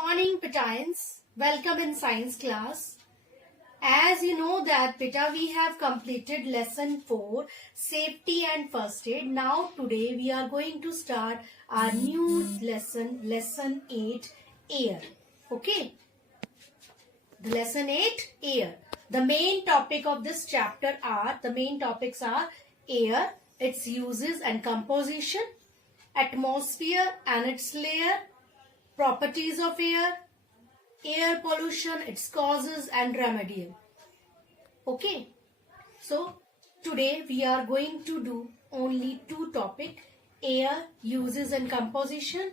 Morning Patines, welcome in science class. As you know that Pita, we have completed lesson 4, safety and first aid. Now today we are going to start our new lesson 8, air. Okay, the lesson 8, air. The main topic of this chapter topics are air, its uses and composition, atmosphere and its layer, properties of air pollution, its causes and remedial. Okay, so today we are going to do only two topics: air uses and composition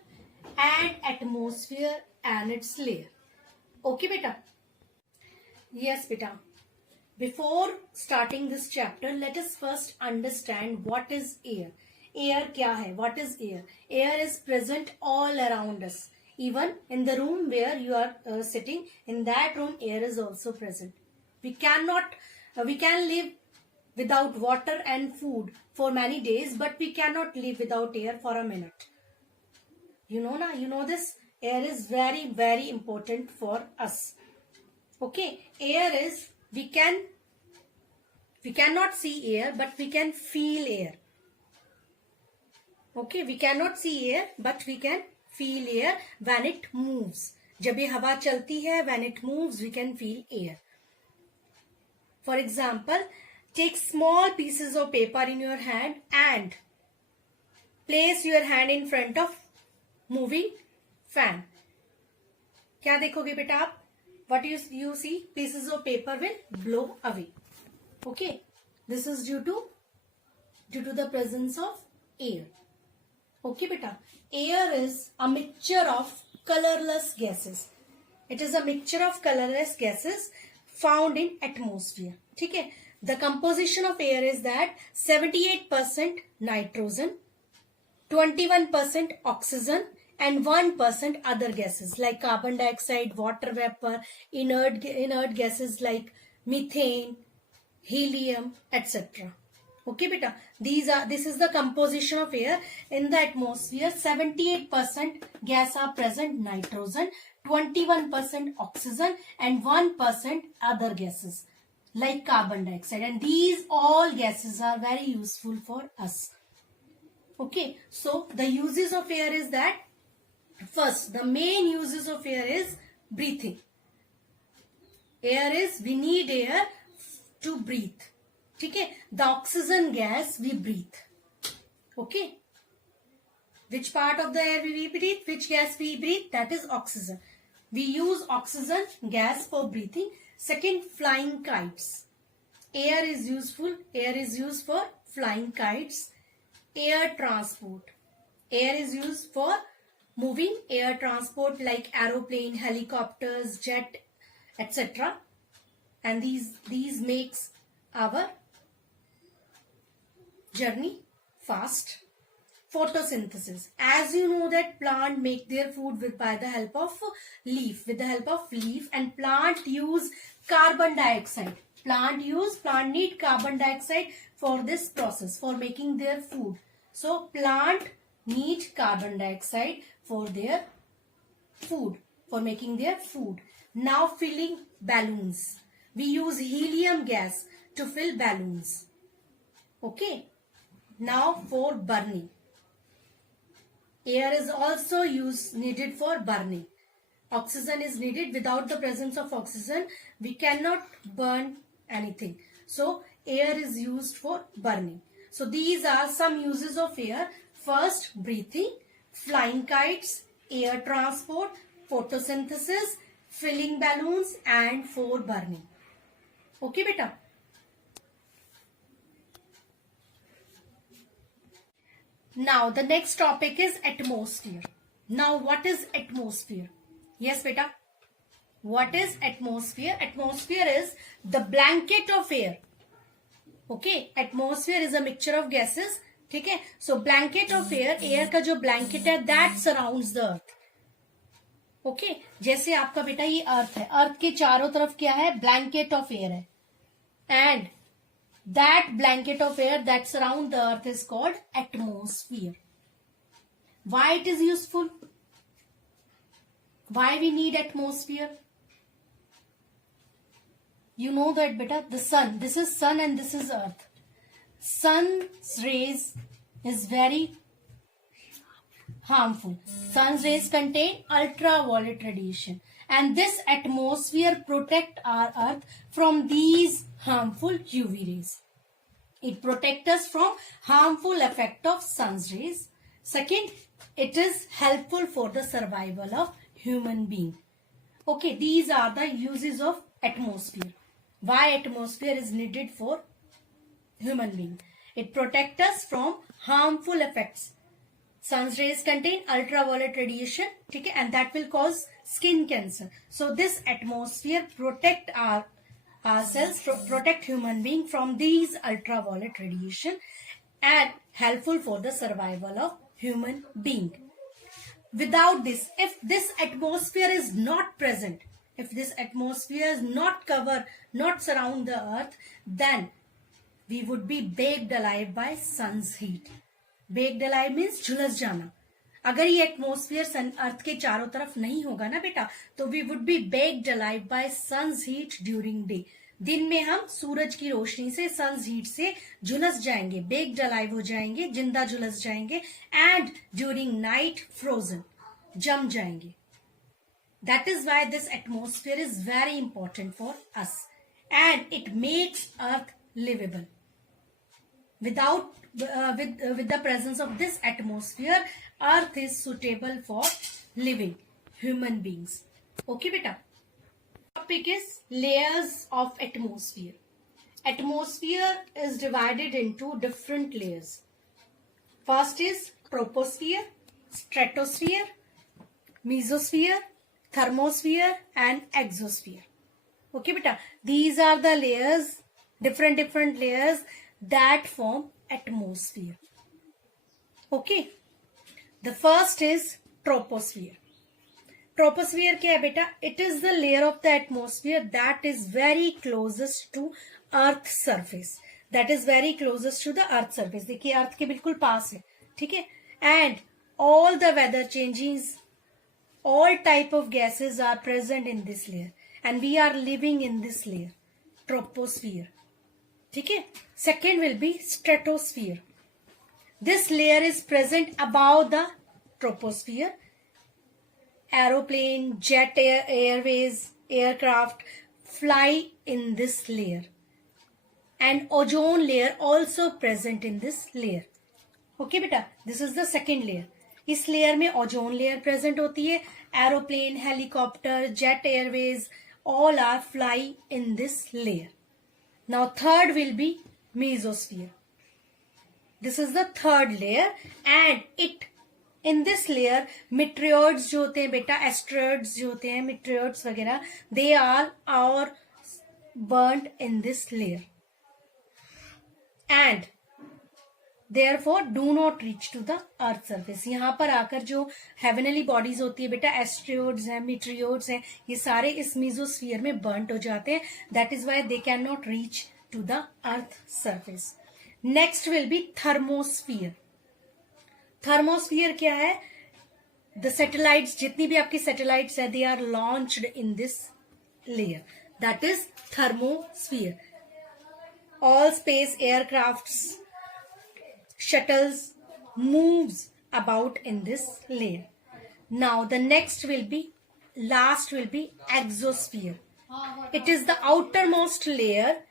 and atmosphere and its layer. Okay beta? Yes beta. Before starting this chapter, let us first understand what is air. Air kya hai? What is air? Air is present all around us. Even in the room where you are sitting, in that room air is also present. We can live without water and food for many days, but we cannot live without air for a minute. You know this? Air is very, very important for us. Okay, air is, we cannot see air, but we can feel air. Okay, we cannot see air, but we can feel air when it moves. जब ये हवा चलती है, when it moves, we can feel air. For example, take small pieces of paper in your hand and place your hand in front of moving fan. क्या देखोगे बेटा आप? What you see? Pieces of paper will blow away. Okay, this is due to the presence of air. Okay beta, air is a mixture of colorless gases. It is a mixture of colorless gases found in atmosphere. ठीक है? The composition of air is that 78% nitrogen, 21% oxygen and 1% other gases like carbon dioxide, water vapor, inert gases like methane, helium, etc. Okay beta, this is the composition of air. In the atmosphere, 78% gas are present, nitrogen, 21% oxygen and 1% other gases like carbon dioxide, and these all gases are very useful for us. Okay, so the uses of air is that, first, the main uses of air is breathing. Air is, we need air to breathe. ठीक है? The oxygen gas we breathe. Okay? Which part of the air we breathe? Which gas we breathe? That is oxygen. We use oxygen gas for breathing. Second, flying kites. Air is used for flying kites. Air transport. Air is used for moving air transport like aeroplane, helicopters, jet, etc. And these makes our journey fast. Photosynthesis. As you know that plant make their food by the help of leaf. With the help of leaf, and plant use carbon dioxide. Plant need carbon dioxide for this process, for making their food. So plant need carbon dioxide for their food, for making their food. Now filling balloons. We use helium gas to fill balloons. Okay. Now for burning. Air is also needed for burning. Oxygen is needed. Without the presence of oxygen, we cannot burn anything. So air is used for burning. So these are some uses of air. First, breathing, flying kites, air transport, photosynthesis, filling balloons, and for burning. Okay beta? Now the next topic is atmosphere. Now what is atmosphere? Yes beta. What is atmosphere? Atmosphere is the blanket of air. Okay, atmosphere is a mixture of gases. ठीक है? So blanket of air, air का जो blanket है, that surrounds the earth. Okay, जैसे आपका बेटा ये अर्थ है, अर्थ के चारों तरफ क्या है? Blanket of air है. And that blanket of air that surround the earth is called atmosphere. Why it is useful? Why we need atmosphere? You know that beta, the sun, this is sun and this is earth. Sun's rays is very harmful. Sun's rays contain ultraviolet radiation, and this atmosphere protect our earth from these harmful UV rays. It protects us from harmful effect of sun's rays. Second, it is helpful for the survival of human being. Okay, these are the uses of atmosphere. Why atmosphere is needed for human being? It protects us from harmful effects. Sun's rays contain ultraviolet radiation, okay, and that will cause skin cancer. So this atmosphere protect ourselves, protect human being from these ultraviolet radiation, and helpful for the survival of human being. Without this, if this atmosphere is not present, if this atmosphere is not cover, not surround the earth, then we would be baked alive by sun's heat. Baked alive means झुलस जाना. अगर ये atmosphere सन अर्थ के चारों तरफ नहीं होगा ना बेटा, तो we would be baked alive by sun's heat during day. दिन में हम सूरज की रोशनी से, सन्स हीट से झुलस जाएंगे, बेक्ड अलाइव हो जाएंगे, जिंदा झुलस जाएंगे, एंड ड्यूरिंग नाइट फ्रोजन, जम जाएंगे. That is why this atmosphere is very important for us, and it makes earth livable. Without with the presence of this atmosphere, earth is suitable for living human beings. Okay beta. Topic is layers of atmosphere. Atmosphere is divided into different layers. First is troposphere, stratosphere, mesosphere, thermosphere and exosphere. Okay beta, these are the layers, different layers that form atmosphere. Okay, the first is troposphere. Troposphere क्या है बेटा? It is the layer of the atmosphere that is very closest to earth surface. That is very closest to the earth surface. देखिए अर्थ के बिल्कुल पास है, ठीक है? And all the weather changes, all type of gases are present in this layer, and we are living in this layer, troposphere. ठीक है? Second will be stratosphere. This layer is present above the troposphere. Aeroplane, jet airways, aircraft fly in this layer, and ozone layer also present in this layer. Okay beta, this is the second layer. इस layer में ozone layer present होती है. Aeroplane, helicopter, jet Airways all are fly in this layer. Now third will be mesosphere. This is the third layer, and it in this layer meteoroids जो होते हैं बेटा, asteroids जो होते हैं, meteoroids वगैरह, they are burnt in this layer, and therefore do not reach to the earth surface. यहाँ पर आकर जो heavenly bodies होती है बेटा, एस्टेरॉइड्स हैं, meteoroids हैं, ये सारे इस mesosphere में burnt हो जाते हैं. That is why they cannot reach to the earth surface. Next will be thermosphere. Thermosphere क्या है? The satellites, जितनी भी आपकी satellites है, they are launched in this layer. That is thermosphere. All space aircrafts, shuttles moves about in this layer. Now the last will be exosphere. It is the outermost layer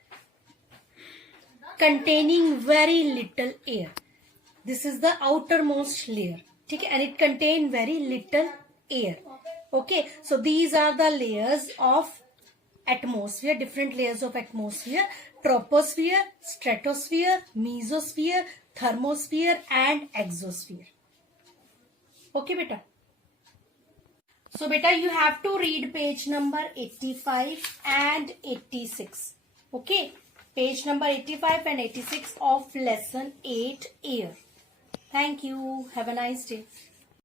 containing very little air. This is the outermost layer, okay, and it contains very little air. Okay, so these are the layers of atmosphere, different layers of atmosphere: troposphere, stratosphere, mesosphere, thermosphere and exosphere. Okay beta. So beta, you have to read page number 85 and 86. Okay, page number 85 and 86 of lesson 8 air. Thank you. Have a nice day.